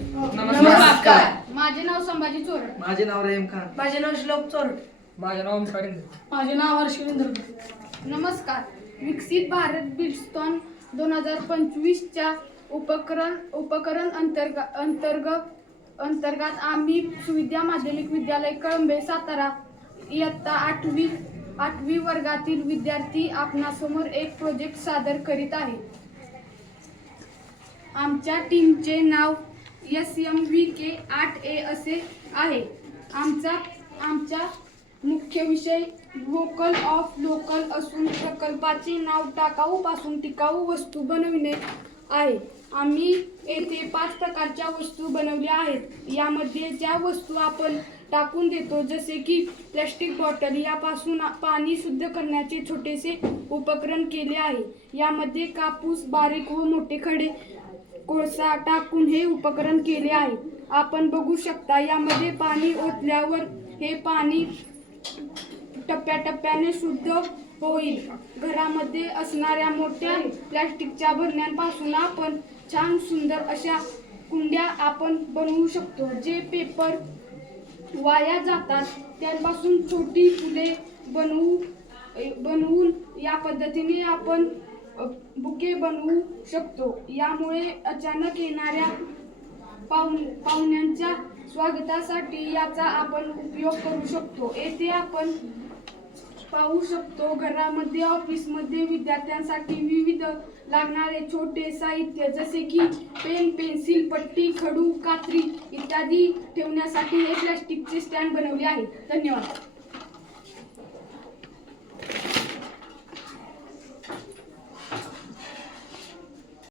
नमस्कार. माझे नाव संभाजी चोरड. माझे नाव रहीम खान. माझे नाव श्लोक माझे नाव ओमकार. माझे नाव हर्षविंद्र नमस्कार. विकसित भारत बिल्डस्टॉन दोन हजार पंचवीसच्या उपकरण उपकरण अंतर्ग अंतर्गत अंतर्गत आम्ही सुविद्या माध्यमिक विद्यालय कळंबे सातारा इयत्ता आठवी आठवी वर्गातील विद्यार्थी आपणासमोर एक प्रोजेक्ट सादर करीत आहे. आमच्या टीमचे नाव एस एम व्ही के आठ ए असे आहे. आमचा आमचा मुख्य विषय व्होकल ऑफ लोकल असून प्रकल्पाचे नाव टाकाऊपासून टिकाऊ वस्तू बनविणे आहे. आम्ही येथे पाच प्रकारच्या वस्तू बनवल्या आहेत. यामध्ये ज्या वस्तू आपण टाकून देतो जसे की प्लॅस्टिक बॉटल यापासून पाणी शुद्ध करण्याचे छोटेसे उपकरण केले आहे. यामध्ये कापूस बारीक व मोठे खडे कोळसा टाकून हे उपकरण केले आहे. आपण बघू शकता यामध्ये पाणी ओतल्यावर हे पाणी टप्प्याटप्प्याने शुद्ध होईल. घरामध्ये असणाऱ्या मोठ्या प्लॅस्टिकच्या भरण्यांपासून आपण छान सुंदर अशा कुंड्या आपण बनवू शकतो जे पेपर वाया जातात. त्यांपासून छोटी फुले बनवू बनवून या पद्धतीने आपण बुके बनवू शकतो. यामुळे अचानक येणाऱ्या पाहुण पाहुण्यांच्या स्वागतासाठी याचा आपण उपयोग करू शकतो. येथे आपण पाहू शकतो घरामध्ये ऑफिसमध्ये विद्यार्थ्यांसाठी विविध लागणारे छोटे साहित्य जसे की पेन पेन्सिल पट्टी खडू कात्री इत्यादी ठेवण्यासाठी हे प्लॅस्टिकचे स्टँड बनवले आहे धन्यवाद.